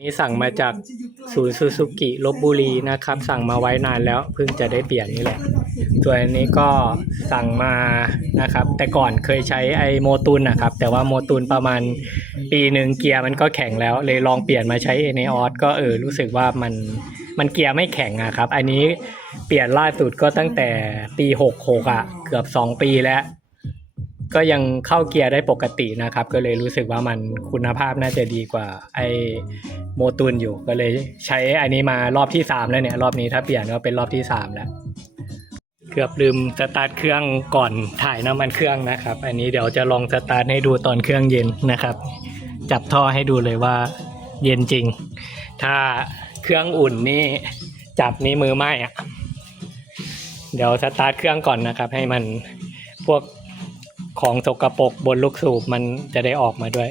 นี่สั่งมาจากศูนย์ซูซูกิลบบุรีนะครับ สั่งมาไว้นานแล้วเพิ่งจะได้เปลี่ยนนี่แหละส่วนอันนี้ก็สั่งมานะครับ แต่ก่อนเคยใช้ไอโมตุนนะครับ แต่ว่าโมตุนประมาณปีหนึ่งเกียร์มันก็แข็งแล้ว เลยลองเปลี่ยนมาใช้เอเนออสก็เออรู้สึกว่ามันมันเกียร์ไม่แข็งอะครับ อันนี้เปลี่ยนล่าสุดก็ตั้งแต่ปีหกหกอะเกือบสองปีแล้ว ก็ยังเข้าเกียร์ได้ปกตินะครับ ก็เลยรู้สึกว่ามันคุณภาพน่าจะดีกว่าไอโมตุนอยู่ก็เลยใช้อันนี้มารอบที่สามแล้วเนี่ย รอบนี้ถ้าเปลี่ยนก็เป็นรอบที่สามแล้วเกือบลืมสตาร์ทเครื่องก่อนถ่ายน้ำมันเครื่องนะครับ อันนี้เดี๋ยวจะลองสตาร์ทให้ดูตอนเครื่องเย็นนะครับ จับท่อให้ดูเลยว่าเย็นจริง ถ้าเครื่องอุ่นนี่จับนี่มือไหม้อะเดี๋ยวสตาร์ทเครื่องก่อนนะครับ ให้มันพวก ของสกรปรกบนลูกสูบมันจะได้ออกมาด้วย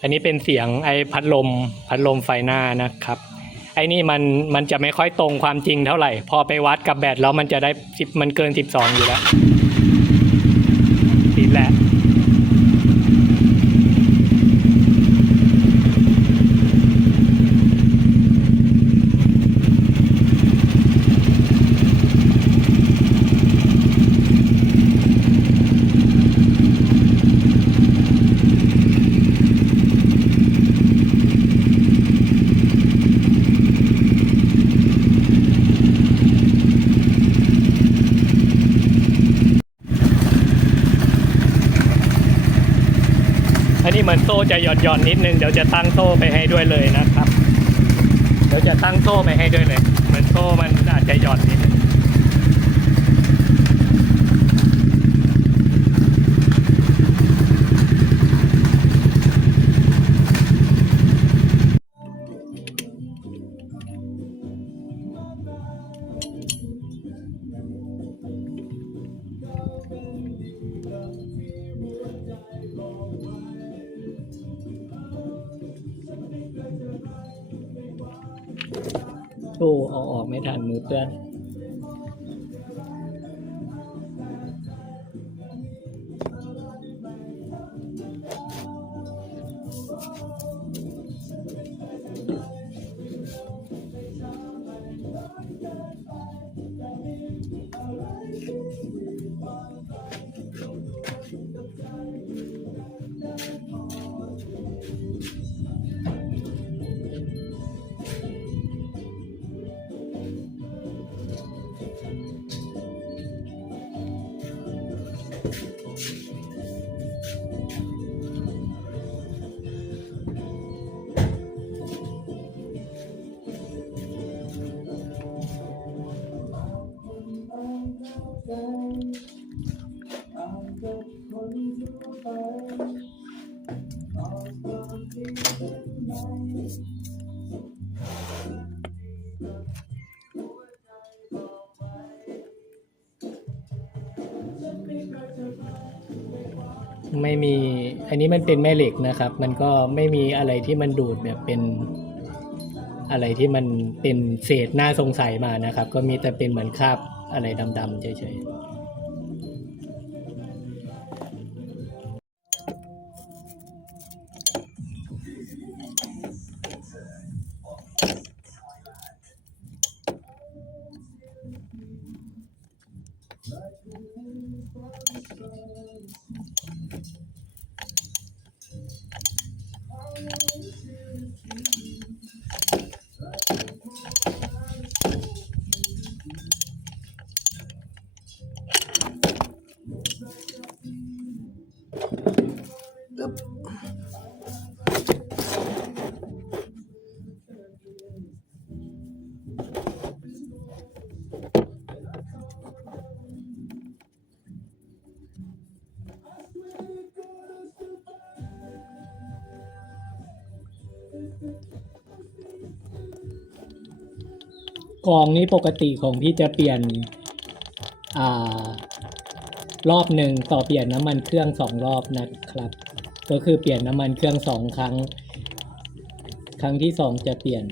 อันนี้เป็นเสียงไอ้พัดลมพัดลมไฟหน้านะครับ ไอ้นี่มันมันจะไม่ค่อยตรงความจริงเท่าไหร่ พอไปวัดกับแบตแล้วมันจะได้สิบมันเกินสิบสองอยู่แล้วติดแหละ อันนี้เหมือนโซ่ จะหย่อนหย่อนนิดนึงเดี๋ยวจะตั้งโซ่ไปให้ด้วยเลยนะครับ เดี๋ยวจะตั้งโซ่ไปให้ด้วยเลยเหมือนโซ่มันอาจจะหย่อนนิดนึง โอ้เอาออกไม่ทันมือเปื้อน ไม่มีอันนี้มันเป็นแม่เหล็กนะครับ มันก็ไม่มีอะไรที่มันดูดแบบเป็นอะไรที่มันเป็นเศษน่าสงสัยมานะครับ ก็มีแต่เป็นเหมือนคราบ อะไรดำๆเฉยๆ กองนี้ปกติของพี่จะเปลี่ยนอ่ารอบหนึ่งต่อเปลี่ยนน้ำมันเครื่องสองรอบนะครับ ก็คือเปลี่ยนน้ำมันเครื่องสองครั้ง ครั้งที่สองจะเปลี่ยน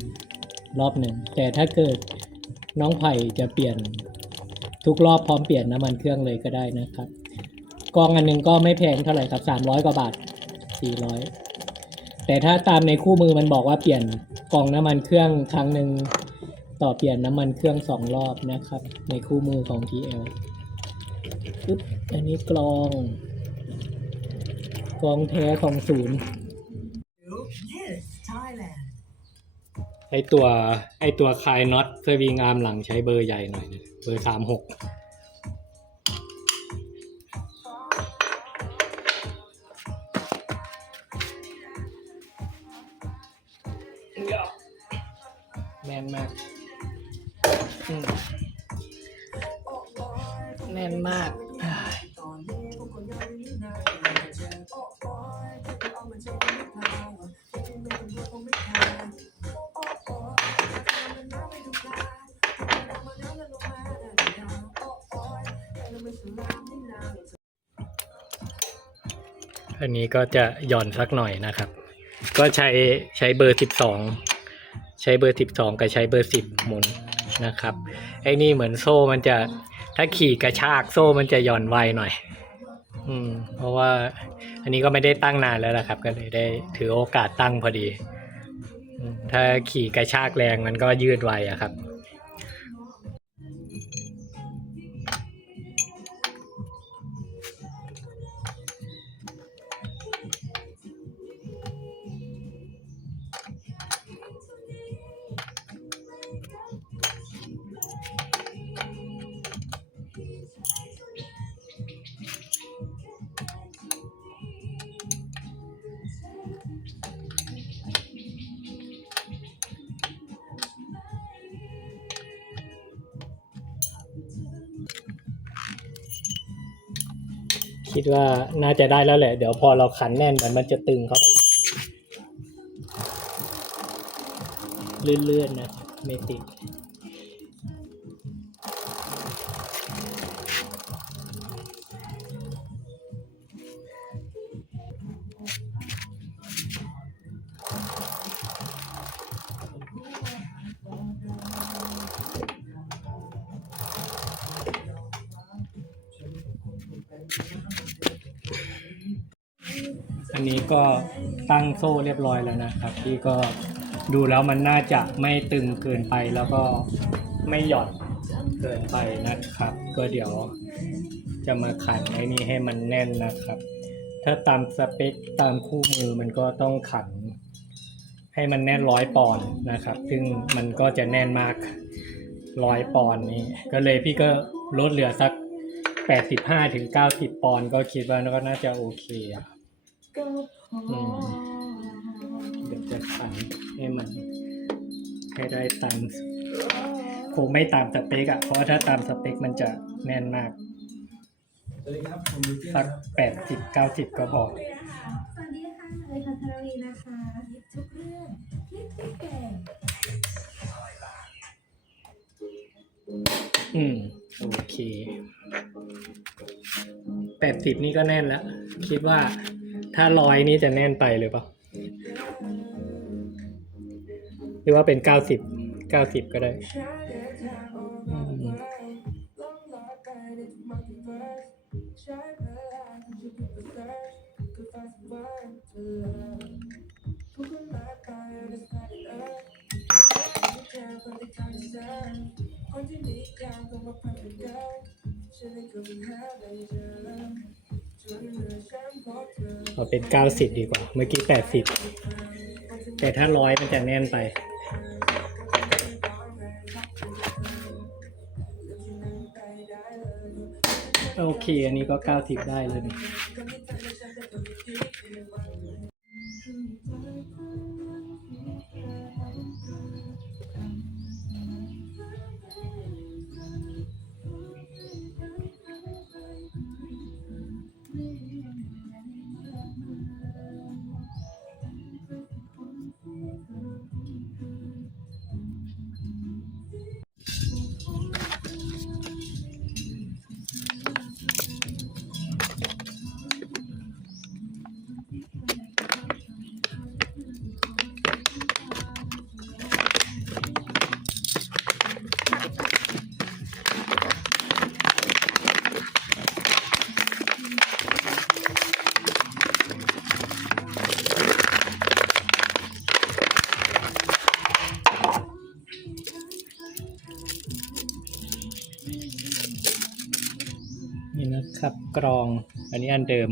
รอบหนึ่งแต่ถ้าเกิดน้องไผ่จะเปลี่ยนทุกรอบพร้อมเปลี่ยนน้ำมันเครื่องเลยก็ได้นะครับ กองอันหนึ่งก็ไม่แพงเท่าไหร่ครับสามร้อยกว่าบาทสี่ร้อย แต่ถ้าตามในคู่มือมันบอกว่าเปลี่ยนกล่องน้ำมันเครื่องครั้งหนึ่งต่อเปลี่ยนน้ำมันเครื่องสองรอบนะครับ ในคู่มือของ TL ปึ๊บอันนี้กลองกลองแท้ของศูนย์ไอตัวไอตัวคลายน็อตสวิงอาร์มหลังใช้เบอร์ใหญ่หน่อยนะเบอร์สามหก อันนี้ก็จะหย่อนสักหน่อยนะครับ ก็ใช้ใช้เบอร์สิบสองใช้เบอร์สิบสองกับใช้เบอร์สิบหมุนนะครับ ไอ้นี่เหมือนโซ่มันจะ ถ้าขี่กระชากโซ่มันจะหย่อนไวหน่อย อืม เพราะว่า อันนี้ก็ไม่ได้ตั้งนานแล้วนะครับ ก็เลยได้ถือโอกาสตั้งพอดี ถ้าขี่กระชากแรงมันก็ยืดไวอะครับ คิดว่าน่าจะได้แล้วแหละ เดี๋ยวพอเราขันแน่นมันมันจะตึงเข้าไปเลื่อนๆนะ ไม่ติด นนี้ก็ตั้งโซ่เรียบร้อยแล้วนะครับที่ก็ดูแล้วมันน่าจะไม่ตึงเกินไปแล้วก็ไม่หย่อนเกินไปนะครับ ก็เดี๋ยวจะมาขันไอ้นี่ให้มันแน่นนะครับ ถ้าตามสเปคตามคู่มือมันก็ต้องขัน ให้มันแน่นร้อยปอนด์นะครับ ซึ่งมันก็จะแน่นมากร้อยปอนด์นี้ก็เลยพี่ก็ลดเหลือสักแปดสิบห้าถึงเก้าสิบปอนด์ก็คิดว่าก็น่าจะโอเคครับ อืมเดี๋ยวจะขันให้มันให้ได้ตามคงไม่ตามสเปกอะเพราะว่าถ้าตามสเปคมันจะแน่นมากสวัสดีครับผมยูเทียสักแปดสิบเก้าสิบก็พอสวัสดีค่ะเลยค่ะธารวีนะคะคิดทุกเรื่องคิดทุกเก่งอืม โอเคแปดสิบนี่ก็แน่นแล้ว คิดว่า ถ้าร้อยนี่จะแน่นไปหรือเปล่า หรือว่าเป็นเก้าสิบเก้าสิบก็ได้อืมเอาเเอาเป็นเก้าสิบดีกว่า เมื่อกี้แปดสิบแต่ถ้าร้อยมันจะแน่นไป โอเค อันนี้ก็เก้าสิบได้เลยนี่ กรอง อันนี้อันเดิม